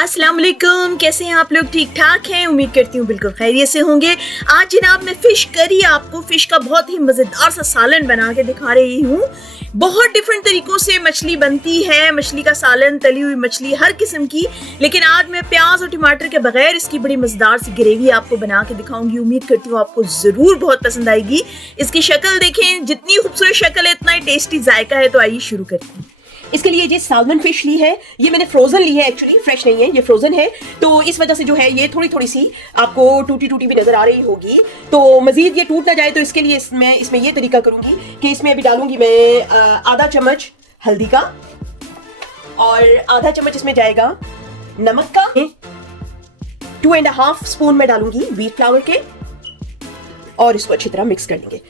अस्सलाम वालेकुम, कैसे हैं आप लोग? ठीक ठाक हैं, उम्मीद करती हूँ बिल्कुल खैरियत से होंगे। आज जनाब मैं फ़िश करी आपको फ़िश का बहुत ही मज़ेदार सा सालन बना के दिखा रही हूँ। बहुत डिफरेंट तरीक़ों से मछली बनती है, मछली का सालन, तली हुई मछली हर किस्म की, लेकिन आज मैं प्याज और टमाटर के बगैर इसकी बड़ी मज़ेदार सी ग्रेवी आपको बना के दिखाऊंगी। उम्मीद करती हूँ आपको ज़रूर बहुत पसंद आएगी। इसकी शक्ल देखें, जितनी खूबसूरत शक्ल है इतना ही टेस्टी जायका है। तो आइए शुरू करते हैं। इसके लिए ये साल्मन फिश ली है, ये मैंने फ्रोजन ली है, एक्चुअली फ्रेश नहीं है, ये फ्रोजन है। तो इस वजह से जो है ये थोड़ी थोड़ी सी आपको टूटी टूटी भी नजर आ रही होगी। तो मजीद ये टूट ना जाए तो इसके लिए इसमें ये तरीका करूंगी कि इसमें अभी डालूंगी मैं आधा चम्मच हल्दी का और आधा चम्मच इसमें जाएगा नमक का, 2.5 स्पून में डालूंगी व्हीट फ्लावर के और इसको अच्छी तरह मिक्स कर लेंगे।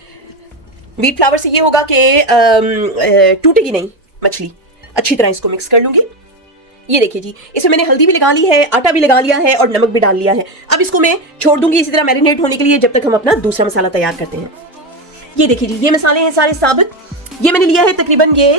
व्हीट फ्लावर से ये होगा कि टूटेगी नहीं मछली। अच्छी तरह इसको मिक्स कर लूंगी। ये देखिए जी, इसमें मैंने हल्दी भी लगा ली है, आटा भी लगा लिया है और नमक भी डाल लिया है। अब इसको मैं छोड़ दूंगी इसी तरह मैरिनेट होने के लिए जब तक हम अपना दूसरा मसाला तैयार करते हैं। ये देखिए जी, ये मसाले हैं सारे साबुत। ये मैंने लिया है तकरीबन ये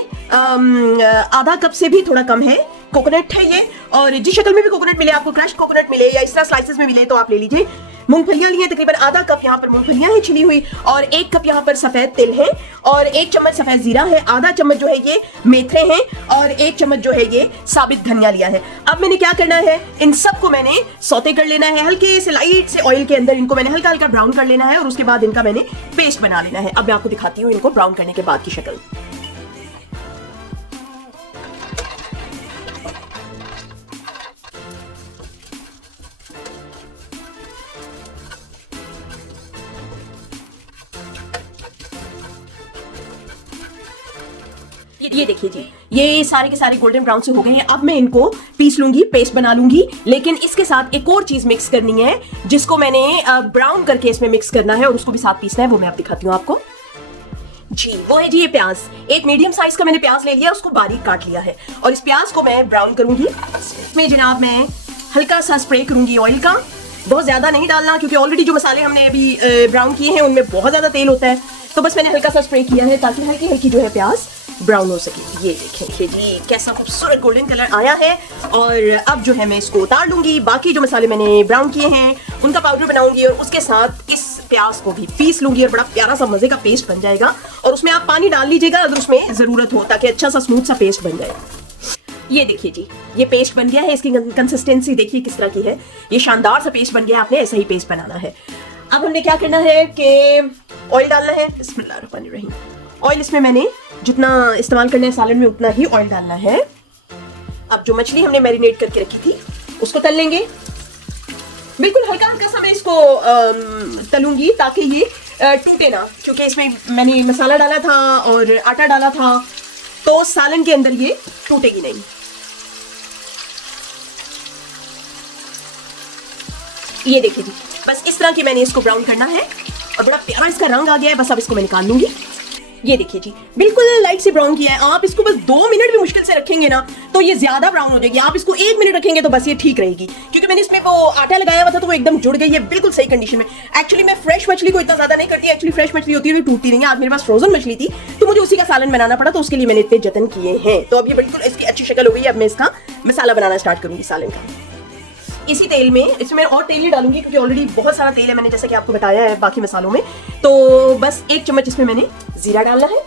आधा कप से भी थोड़ा कम है। कोकोनट है ये, और जिस शक्ल में भी कोकोनट मिले आपको, क्रश्ड कोकोनट मिले या इस तरह स्लाइसेस में मिले तो आप ले लीजिए। मूंगफलियां ली हैं तकरीबन आधा कप, यहाँ पर मूंगफलियां हैं छिली हुई, और 1 कप यहाँ पर सफेद तिल है, और 1 चम्मच सफेद जीरा है, आधा चम्मच जो है ये मेथरे हैं, और 1 चम्मच जो है ये साबित धनिया लिया है। अब मैंने क्या करना है, इन सबको मैंने सौते कर लेना है, हल्के से लाइट से ऑयल के अंदर इनको मैंने हल्का हल्का ब्राउन कर लेना है, और उसके बाद इनका मैंने पेस्ट बना लेना है। अब मैं आपको दिखाती हूँ इनको ब्राउन करने के बाद की शक्ल। ये देखिए जी, ये सारे के सारे गोल्डन ब्राउन से हो गए हैं। अब मैं इनको पीस लूंगी, पेस्ट बना लूंगी, लेकिन इसके साथ एक और चीज मिक्स करनी है जिसको मैंने ब्राउन करके इसमें मिक्स करना है और उसको भी साथ पीसना है। वो मैं अब दिखाती हूँ आपको जी। वो है जी ये प्याज, एक मीडियम साइज का मैंने प्याज ले लिया, उसको बारीक काट लिया है, और इस प्याज को मैं ब्राउन करूंगी। इसमें जनाब मैं हल्का सा स्प्रे करूंगी ऑयल का, बहुत ज्यादा नहीं डालना क्योंकि ऑलरेडी जो मसाले हमने अभी ब्राउन किए हैं उनमें बहुत ज्यादा तेल होता है। तो बस मैंने हल्का सा स्प्रे किया है ताकि हल्की हल्की जो है प्याज ब्राउन हो सके। ये देखिए जी, कैसा खूबसूरत गोल्डन कलर आया है। और अब जो है मैं इसको उतार लूंगी। बाकी जो मसाले मैंने ब्राउन किए हैं उनका पाउडर बनाऊंगी, और उसके साथ इस प्याज को भी पीस लूंगी, और बड़ा प्यारा सा मजे का पेस्ट बन जाएगा। और उसमें आप पानी डाल लीजिएगा अगर उसमें जरूरत हो, ताकि अच्छा सा स्मूथ सा पेस्ट बन जाए। ये देखिए जी, ये पेस्ट बन गया है। इसकी कंसिस्टेंसी देखिए किस तरह की है, ये शानदार सा पेस्ट बन गया। आपने ऐसा ही पेस्ट बनाना है। अब हमने क्या करना है कि ऑयल डालना है। बिस्मिल्लाहिर्रहमानिर्रहीम। ऑयल इसमें मैंने जितना इस्तेमाल करना है सालन में उतना ही ऑयल डालना है। अब जो मछली हमने मैरिनेट करके रखी थी उसको तल लेंगे। बिल्कुल हल्का हल्का सा मैं इसको तलूंगी ताकि ये टूटे ना, क्योंकि इसमें मैंने मसाला डाला था और आटा डाला था, तो सालन के अंदर ये टूटेगी नहीं। ये देखिए जी, बस इस तरह की मैंने इसको ब्राउन करना है, और बड़ा प्यारा इसका रंग आ गया है। बस अब इसको मैं निकाल लूंगी। ये देखिए जी, बिल्कुल लाइट से ब्राउन किया है। आप इसको बस 2 मिनट भी मुश्किल से रखेंगे ना तो ये ज्यादा ब्राउन हो जाएगी। आप इसको 1 मिनट रखेंगे तो बस ये ठीक रहेगी, क्योंकि मैंने इसमें वो आटा लगाया हुआ था तो वो एकदम जुड़ गई है बिल्कुल सही कंडीशन में। एक्चुअली मैं फ्रेश मछली को इतना ज्यादा नहीं करती, एक्चुअली फ्रेश मछली होती है वो टूटती नहीं है। आज मेरे पास फ्रोजन मछली थी तो मुझे उसी का सालन बनाना पड़ा, तो उसके लिए मैंने इतने जतन किए हैं। तो अब ये बिल्कुल इसकी अच्छी शक्ल हो गई। अब मैं इसका मसाला बनाना स्टार्ट करूंगी सालन का। इसी तेल में, इसमें और तेल नहीं डालूंगी क्योंकि ऑलरेडी बहुत सारा तेल है मैंने जैसा कि आपको बताया है बाकी मसालों में। तो बस 1 चम्मच इसमें मैंने जीरा डालना है।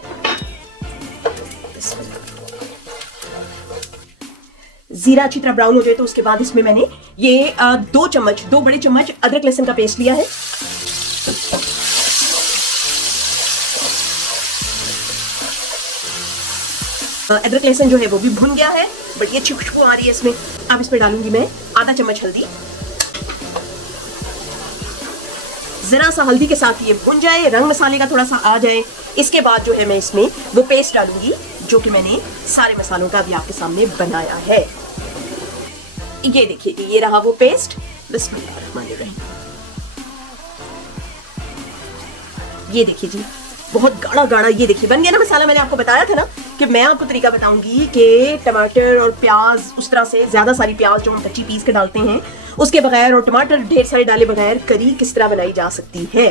जीरा अच्छी तरह ब्राउन हो जाए तो उसके बाद इसमें मैंने ये 2 बड़े चम्मच अदरक लहसुन का पेस्ट लिया है। अदरक लहसुन जो है वो भी भुन गया है, बट ये अच्छी खुशबू आ रही है इसमें। अब इसमें डालूंगी मैं आधा चम्मच हल्दी। जरा सा हल्दी के साथ ये भुन जाए, रंग मसाले का थोड़ा सा आ जाए, इसके बाद जो है मैं इसमें वो पेस्ट डालूंगी जो कि मैंने सारे मसालों का अभी आपके सामने बनाया है। ये देखिए, ये रहा वो पेस्ट। बिस्मिल्लाहिर्रहमानिर्रहीम। ये देखिए जी, बहुत गाढ़ा गाढ़ा ये देखिए बन गया ना मसाला। मैंने आपको बताया था ना कि मैं आपको तरीका बताऊंगी कि टमाटर और प्याज उस तरह से ज्यादा सारी प्याज जो हम कच्ची पीस के डालते हैं उसके बगैर, और टमाटर ढेर सारे डाले बगैर करी किस तरह बनाई जा सकती है।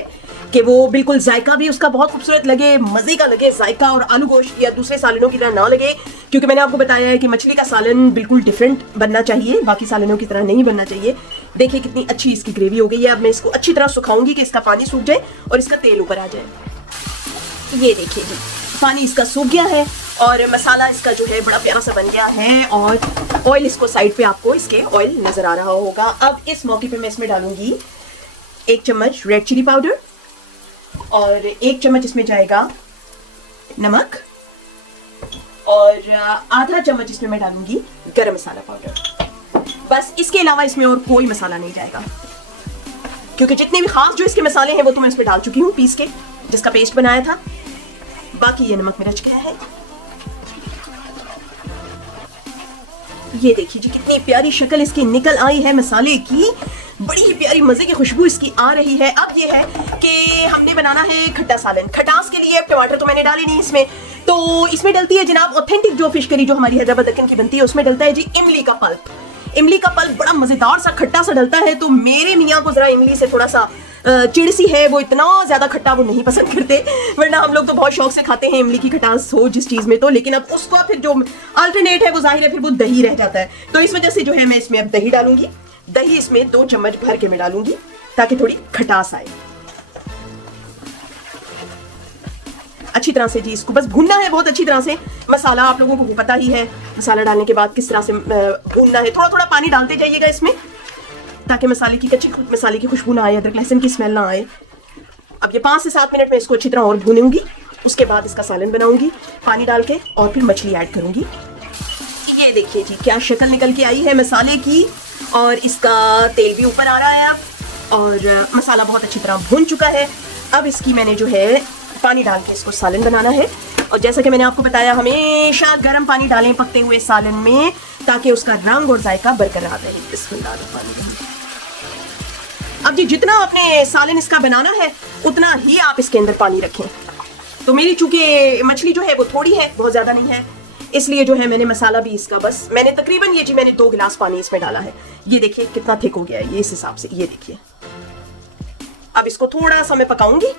कि वो बिल्कुल जायका भी उसका बहुत खूबसूरत लगे, मज़े का लगे जायका, और आलू गोश्त या दूसरे सालनों की तरह ना लगे, क्योंकि मैंने आपको बताया है कि मछली का सालन बिल्कुल डिफरेंट बनना चाहिए, बाकी सालनों की तरह नहीं बनना चाहिए। देखिए कितनी अच्छी इसकी ग्रेवी हो गई है। अब मैं इसको अच्छी तरह सुखाऊंगी कि इसका पानी सूख जाए और इसका तेल ऊपर आ जाए। ये देखिए जी, पानी इसका सूख गया है और मसाला इसका जो है बड़ा प्यारा सा बन गया है, और ऑयल इसको साइड पे आपको इसके ऑयल नज़र आ रहा होगा। अब इस मौके पे मैं इसमें डालूंगी 1 चम्मच रेड चिली पाउडर, और 1 चम्मच इसमें जाएगा नमक, और आधा चम्मच इसमें मैं डालूंगी गरम मसाला पाउडर। बस इसके अलावा इसमें और कोई मसाला नहीं जाएगा, क्योंकि जितने भी खास जो इसके मसाले हैं वो तो मैं इसमें डाल चुकी हूँ पीस के, जिसका पेस्ट बनाया था। बाकी ये नमक में रच गया है। ये देखिए जी कितनी प्यारी शक्ल इसकी निकल आई है मसाले की, बड़ी ही प्यारी मजे की खुशबू इसकी आ रही है। अब ये है कि हमने बनाना है खट्टा सालन। खटास के लिए टमाटर तो मैंने डाले नहीं इसमें, तो इसमें डलती है जनाब ऑथेंटिक जो फिश करी जो हमारी हैदराबाद दक्कन की बनती है, उसमें डलता है जी इमली का पल्प। इमली का पल्प बड़ा मजेदार सा खट्टा सा डलता है, तो मेरे मियाँ को जरा इमली से थोड़ा सा चिड़ सी है, वो इतना ज्यादा खट्टा वो नहीं पसंद करते, वरना हम लोग तो बहुत शौक से खाते हैं इमली की खटास हो जिस चीज में तो। लेकिन अब उसको फिर जो अल्टरनेट है वो जाहिर है फिर वो दही रह जाता है, तो इस वजह से जो है मैं इसमें अब दही डालूंगी। दही इसमें 2 चम्मच भर के मैं डालूंगी ताकि थोड़ी खटास आए। अच्छी तरह से जी इसको बस भूनना है बहुत अच्छी तरह से। मसाला आप लोगों को पता ही है, मसाला डालने के बाद किस तरह से भूनना है। थोड़ा थोड़ा पानी डालते जाइएगा इसमें ताकि मसाले की कच्ची मसाले की खुशबू ना आए, अदरक लहसुन की स्मेल ना आए। अब ये 5 से 7 मिनट में इसको अच्छी तरह और भूनूंगी, उसके बाद इसका सालन बनाऊंगी पानी डाल के, और फिर मछली ऐड करूंगी। ये देखिए जी क्या शक्ल निकल के आई है मसाले की, और इसका तेल भी ऊपर आ रहा है अब, और मसाला बहुत अच्छी तरह भून चुका है। अब इसकी मैंने जो है पानी डाल के इसको सालन बनाना है, और जैसा कि मैंने आपको बताया हमेशा गर्म पानी डालें पकते हुए सालन में ताकि उसका रंग और जायका बरकरार रहे। बिस्मिल्लाह। अब जी जितना आपने सालन इसका बनाना है उतना ही आप इसके अंदर पानी रखें। तो मेरी चूंकि मछली जो है वो थोड़ी है, बहुत ज्यादा नहीं है, इसलिए जो है मैंने मसाला भी इसका बस मैंने तकरीबन ये जी मैंने 2 गिलास पानी इसमें डाला है। ये देखिए कितना थिक हो गया है ये इस हिसाब से, ये देखिए। अब इसको थोड़ा सा मैं पकाऊंगी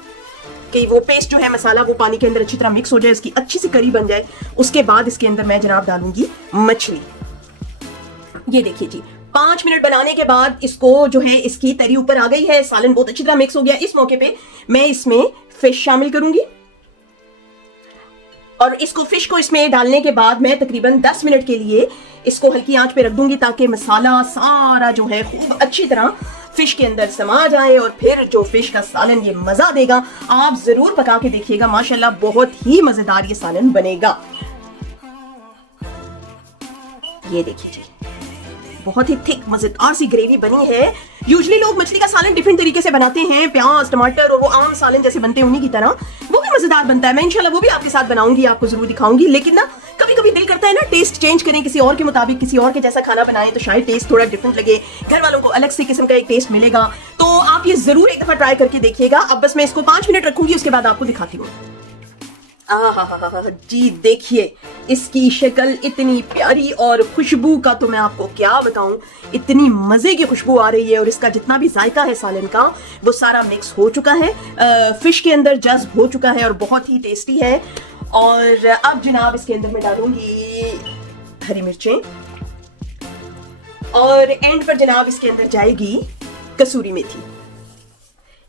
कि वो पेस्ट जो है मसाला वो पानी के अंदर अच्छी तरह मिक्स हो जाए, इसकी अच्छी सी करी बन जाए। उसके बाद इसके अंदर मैं जनाब डालूंगी मछली। ये देखिए जी 5 मिनट बनाने के बाद इसको जो है इसकी तरी ऊपर आ गई है, सालन बहुत अच्छी तरह मिक्स हो गया। इस मौके पे मैं इसमें फिश शामिल करूंगी, और इसको फिश को इसमें डालने के बाद मैं तकरीबन 10 मिनट के लिए इसको हल्की आंच पे रख दूंगी ताकि मसाला सारा जो है खूब अच्छी तरह फिश के अंदर समा जाए, और फिर जो फिश का सालन ये मजा देगा। आप जरूर पका के देखिएगा, माशाल्लाह बहुत ही मजेदार ये सालन बनेगा। ये देखिए जी बहुत ही थिक मजेदार सी ग्रेवी बनी है। यूजुअली लोग मछली का सालन डिफरेंट तरीके से बनाते हैं, प्याज टमाटर और वो आम सालन जैसे बनते हैं उन्हीं की तरह, वो भी मजेदार बनता है। मैं इंशाल्लाह वो भी आपके साथ बनाऊंगी, आपको जरूर दिखाऊंगी। लेकिन ना कभी कभी दिल करता है ना टेस्ट चेंज करें, किसी और के मुताबिक किसी और के जैसा खाना बनाएं तो शायद टेस्ट थोड़ा डिफरेंट लगे, घर वालों को अलग से किस्म का एक टेस्ट मिलेगा। तो आप ये जरूर एक दफा ट्राई करके देखिएगा। अब बस मैं इसको 5 मिनट रखूंगी, उसके बाद आपको दिखाती हूँ। जी देखिए इसकी शक्ल इतनी प्यारी, और खुशबू का तो मैं आपको क्या बताऊं, इतनी मजे की खुशबू आ रही है, और इसका जितना भी जायका है सालन का वो सारा मिक्स हो चुका है, फिश के अंदर जज्ब हो चुका है और बहुत ही टेस्टी है। और अब जनाब इसके अंदर मैं डालूंगी हरी मिर्चें, और एंड पर जनाब इसके अंदर जाएगी कसूरी मेथी।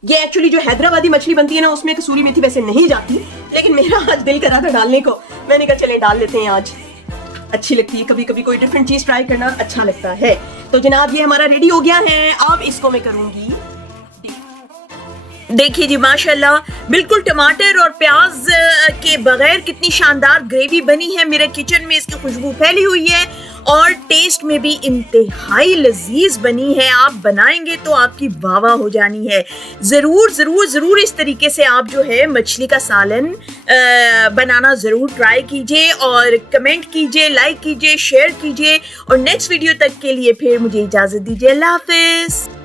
ये एक्चुअली जो हैदराबादी मछली बनती है ना उसमें कसूरी मेथी वैसे नहीं जाती, लेकिन मेरा आज दिल करा था डालने को, मैंने कहा चले डाल लेते हैं आज, अच्छी लगती है, कभी कभी कोई डिफरेंट चीज ट्राई करना अच्छा लगता है। तो जनाब ये हमारा रेडी हो गया है, अब इसको मैं करूंगी। देखिए जी माशाल्लाह बिल्कुल टमाटर और प्याज के बगैर कितनी शानदार ग्रेवी बनी है। मेरे किचन में इसकी खुशबू फैली हुई है और टेस्ट में भी इंतहाई लजीज बनी है। आप बनाएंगे तो आपकी वाह वाह हो जानी है। जरूर जरूर जरूर इस तरीके से आप जो है मछली का सालन बनाना जरूर ट्राई कीजिए, और कमेंट कीजिए, लाइक कीजिए, शेयर कीजिए, और नेक्स्ट वीडियो तक के लिए फिर मुझे इजाजत दीजिए। अल्लाह हाफिज।